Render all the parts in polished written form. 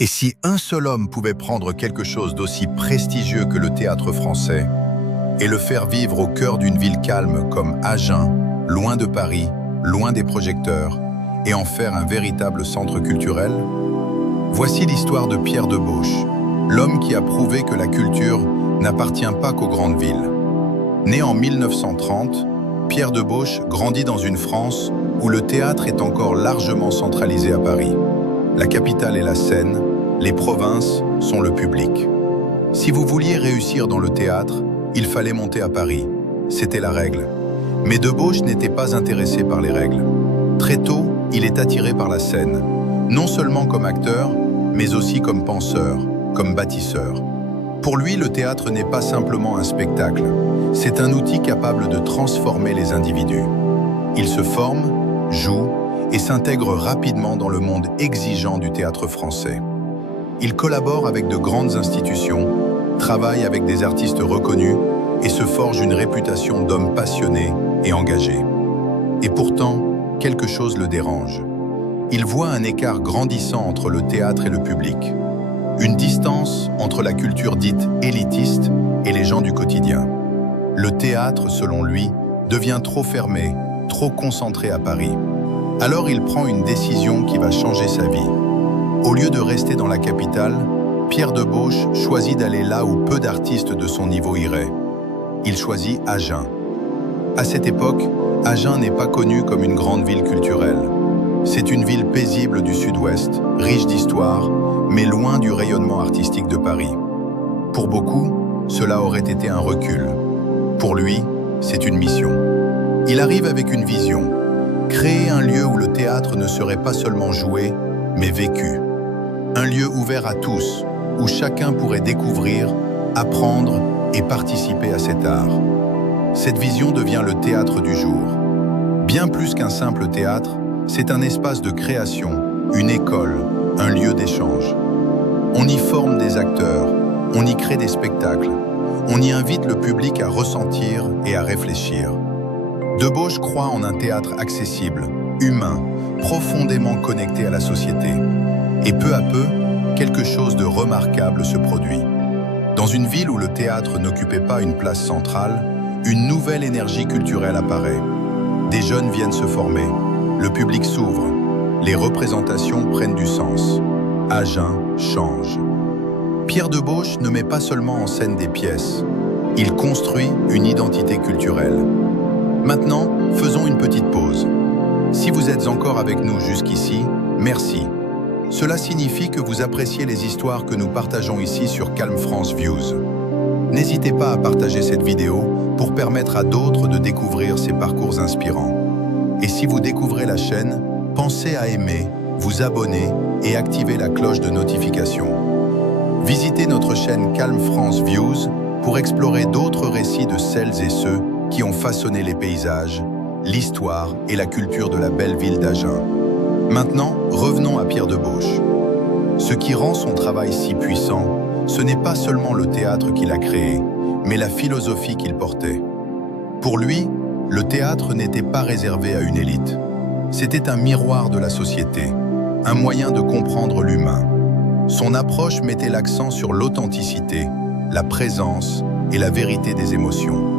Et si un seul homme pouvait prendre quelque chose d'aussi prestigieux que le théâtre français et le faire vivre au cœur d'une ville calme comme Agen, loin de Paris, loin des projecteurs, et en faire un véritable centre culturel? Voici l'histoire de Pierre Debauche, l'homme qui a prouvé que la culture n'appartient pas qu'aux grandes villes. Né en 1930, Pierre Debauche grandit dans une France où le théâtre est encore largement centralisé à Paris. La capitale est la scène, les provinces sont le public. Si vous vouliez réussir dans le théâtre, il fallait monter à Paris. C'était la règle. Mais Debauche n'était pas intéressé par les règles. Très tôt, il est attiré par la scène, non seulement comme acteur, mais aussi comme penseur, comme bâtisseur. Pour lui, le théâtre n'est pas simplement un spectacle, c'est un outil capable de transformer les individus. Il se forme, joue et s'intègre rapidement dans le monde exigeant du théâtre français. Il collabore avec de grandes institutions, travaille avec des artistes reconnus et se forge une réputation d'homme passionné et engagé. Et pourtant, quelque chose le dérange. Il voit un écart grandissant entre le théâtre et le public. Une distance entre la culture dite élitiste et les gens du quotidien. Le théâtre, selon lui, devient trop fermé, trop concentré à Paris. Alors il prend une décision qui va changer sa vie. Au lieu de rester dans la capitale, Pierre Debauche choisit d'aller là où peu d'artistes de son niveau iraient. Il choisit Agen. À cette époque, Agen n'est pas connue comme une grande ville culturelle. C'est une ville paisible du sud-ouest, riche d'histoire, mais loin du rayonnement artistique de Paris. Pour beaucoup, cela aurait été un recul. Pour lui, c'est une mission. Il arrive avec une vision. Créer un lieu où le théâtre ne serait pas seulement joué, mais vécu. Un lieu ouvert à tous, où chacun pourrait découvrir, apprendre et participer à cet art. Cette vision devient le théâtre du jour. Bien plus qu'un simple théâtre, c'est un espace de création, une école, un lieu d'échange. On y forme des acteurs, on y crée des spectacles, on y invite le public à ressentir et à réfléchir. Debauche croit en un théâtre accessible, humain, profondément connecté à la société. Et peu à peu, quelque chose de remarquable se produit. Dans une ville où le théâtre n'occupait pas une place centrale, une nouvelle énergie culturelle apparaît. Des jeunes viennent se former, le public s'ouvre, les représentations prennent du sens. Agen change. Pierre Debauche ne met pas seulement en scène des pièces, il construit une identité culturelle. Maintenant, faisons une petite pause. Si vous êtes encore avec nous jusqu'ici, merci. Cela signifie que vous appréciez les histoires que nous partageons ici sur Calm France Views. N'hésitez pas à partager cette vidéo pour permettre à d'autres de découvrir ces parcours inspirants. Et si vous découvrez la chaîne, pensez à aimer, vous abonner et activer la cloche de notification. Visitez notre chaîne Calm France Views pour explorer d'autres récits de celles et ceux qui ont façonné les paysages, l'histoire et la culture de la belle ville d'Agen. Maintenant, revenons à Pierre Debauche. Ce qui rend son travail si puissant, ce n'est pas seulement le théâtre qu'il a créé, mais la philosophie qu'il portait. Pour lui, le théâtre n'était pas réservé à une élite. C'était un miroir de la société, un moyen de comprendre l'humain. Son approche mettait l'accent sur l'authenticité, la présence et la vérité des émotions.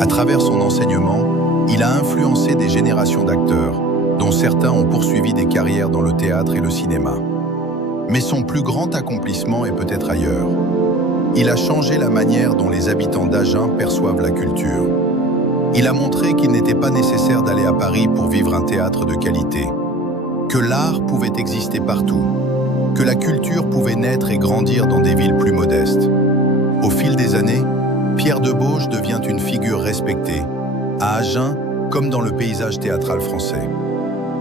À travers son enseignement, il a influencé des générations d'acteurs, dont certains ont poursuivi des carrières dans le théâtre et le cinéma. Mais son plus grand accomplissement est peut-être ailleurs. Il a changé la manière dont les habitants d'Agen perçoivent la culture. Il a montré qu'il n'était pas nécessaire d'aller à Paris pour vivre un théâtre de qualité, que l'art pouvait exister partout, que la culture pouvait naître et grandir dans des villes plus modestes. Au fil des années, Pierre Debauche devient une figure respectée, à Agen comme dans le paysage théâtral français.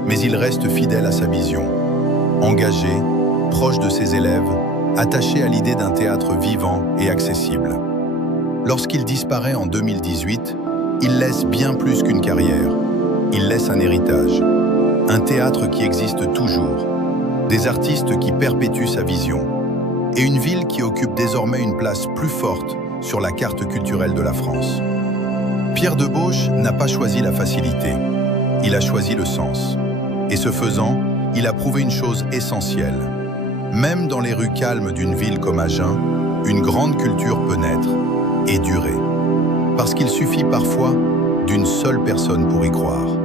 Mais il reste fidèle à sa vision, engagé, proche de ses élèves, attaché à l'idée d'un théâtre vivant et accessible. Lorsqu'il disparaît en 2018, il laisse bien plus qu'une carrière. Il laisse un héritage, un théâtre qui existe toujours, des artistes qui perpétuent sa vision, et une ville qui occupe désormais une place plus forte sur la carte culturelle de la France. Pierre Debauche n'a pas choisi la facilité, il a choisi le sens. Et ce faisant, il a prouvé une chose essentielle. Même dans les rues calmes d'une ville comme Agen, une grande culture peut naître et durer. Parce qu'il suffit parfois d'une seule personne pour y croire.